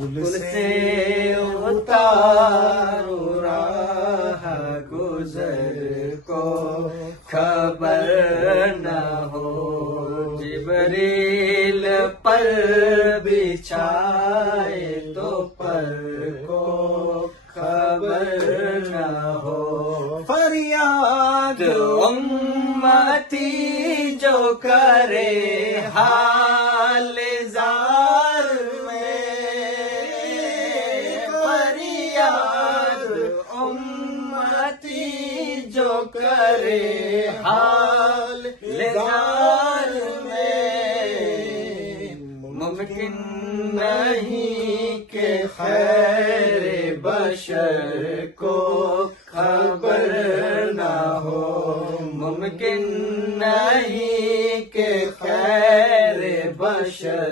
پل سے اتارو راہ گزر کو خبر نہ ہو، جبریل پر بچھائے تو پر کو خبر نہ ہو، فریاد امتی جو کرے حال زار میں، فریاد امتی جو کرے حال زار میں، ممکن نہیں کہ خیر بشر کو خبر نہ ہو، ممکن نہیں کہ خیر بشر